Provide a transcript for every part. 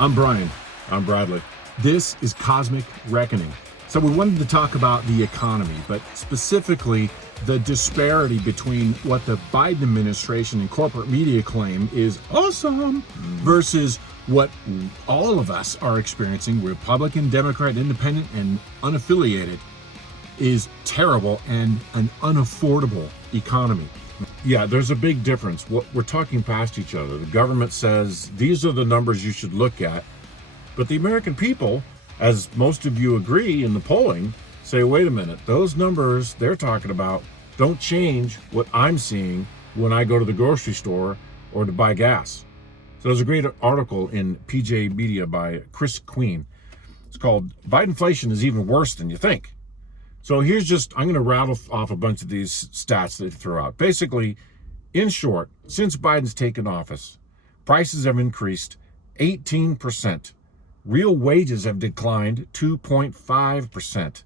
I'm Brian. I'm Bradley. This is Cosmic Reckoning. So we wanted to talk about the economy, but specifically the disparity between what the Biden administration and corporate media claim is awesome versus what all of us are experiencing, Republican, Democrat, Independent, and unaffiliated, is terrible and an unaffordable economy. Yeah, there's a big difference. We're talking past each other. The government says these are the numbers you should look at, but the American people, as most of you agree in the polling, say, wait a minute, those numbers they're talking about don't change what I'm seeing when I go to the grocery store or to buy gas. So there's a great article in PJ Media by Chris Queen. It's called Bidenflation is Even Worse Than You Think. So I'm going to rattle off a bunch of these stats that they throw out. Basically, in short, since Biden's taken office, prices have increased 18%. Real wages have declined 2.5%.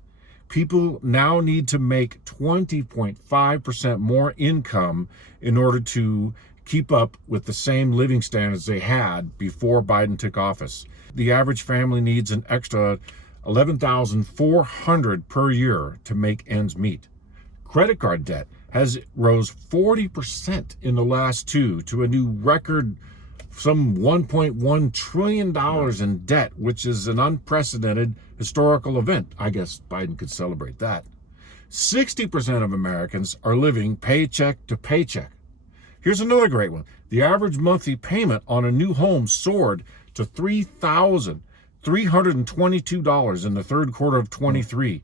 People now need to make 20.5% more income in order to keep up with the same living standards they had before Biden took office. The average family needs an extra $11,400 per year to make ends meet. Credit card debt has rose 40% in the last two to a new record, some $1.1 trillion in debt, which is an unprecedented historical event. I guess Biden could celebrate that. 60% of Americans are living paycheck to paycheck. Here's another great one. The average monthly payment on a new home soared to $3,322 in the third quarter of 23.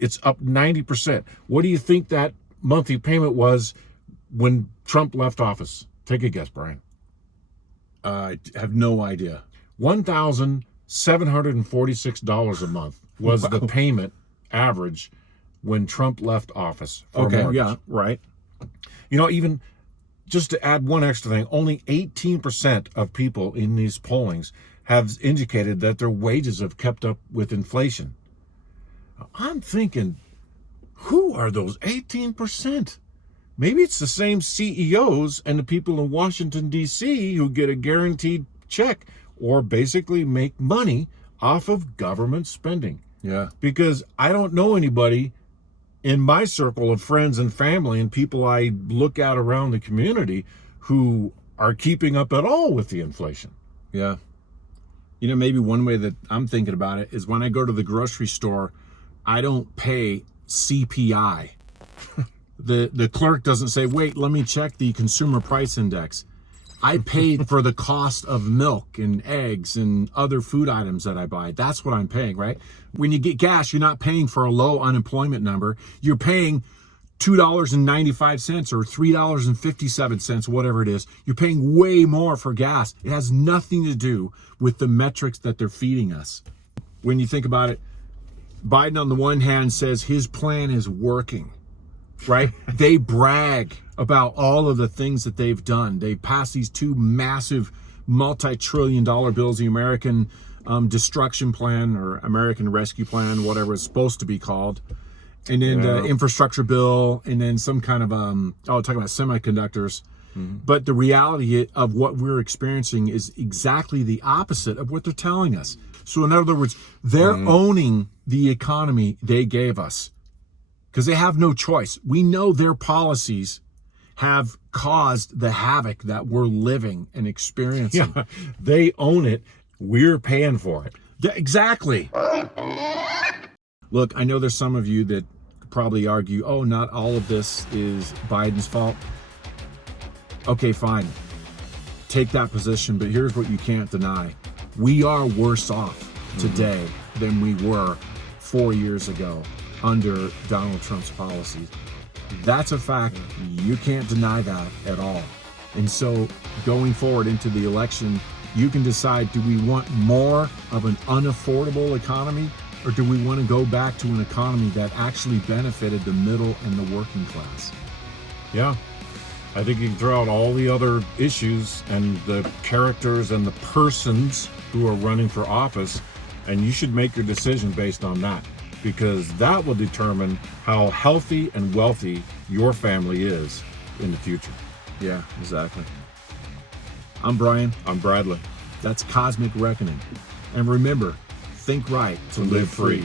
It's up 90%. What do you think that monthly payment was when Trump left office? Take a guess, Brian. I have no idea. $1,746 a month was the payment average when Trump left office. Yeah, right. You know, even just to add one extra thing, only 18% of people in these pollings have indicated that their wages have kept up with inflation. I'm thinking, who are those 18%? Maybe it's the same CEOs and the people in Washington, D.C. who get a guaranteed check or basically make money off of government spending. Yeah. Because I don't know anybody in my circle of friends and family and people I look at around the community who are keeping up at all with the inflation. Yeah. You know, maybe one way that I'm thinking about it is when I go to the grocery store, I don't pay CPI. The clerk doesn't say, wait, let me check the consumer price index. I paid for the cost of milk and eggs and other food items that I buy. That's what I'm paying, right? When you get gas, you're not paying for a low unemployment number. You're paying $2.95 or $3.57, whatever it is. You're paying way more for gas. It has nothing to do with the metrics that they're feeding us. When you think about it, Biden on the one hand says his plan is working, right? They brag about all of the things that they've done. They passed these two massive multi-trillion-dollar bills, the American Destruction Plan or American Rescue Plan, whatever it's supposed to be called. And then the infrastructure bill, and then some kind of, talking about semiconductors. Mm-hmm. But the reality of what we're experiencing is exactly the opposite of what they're telling us. So in other words, they're owning the economy they gave us because they have no choice. We know their policies have caused the havoc that we're living and experiencing. Yeah, they own it. We're paying for it. Yeah, exactly. Look, I know there's some of you that probably argue, oh, not all of this is Biden's fault. Okay, fine. Take that position, but here's what you can't deny. We are worse off today than we were 4 years ago under Donald Trump's policies. That's a fact. You can't deny that at all. And so going forward into the election, you can decide, do we want more of an unaffordable economy, or do we want to go back to an economy that actually benefited the middle and the working class? Yeah. I think you can throw out all the other issues and the characters and the persons who are running for office, and you should make your decision based on that, because that will determine how healthy and wealthy your family is in the future. Yeah, exactly. I'm Brian. I'm Bradley. That's cosmic reckoning. And remember, think right to live free.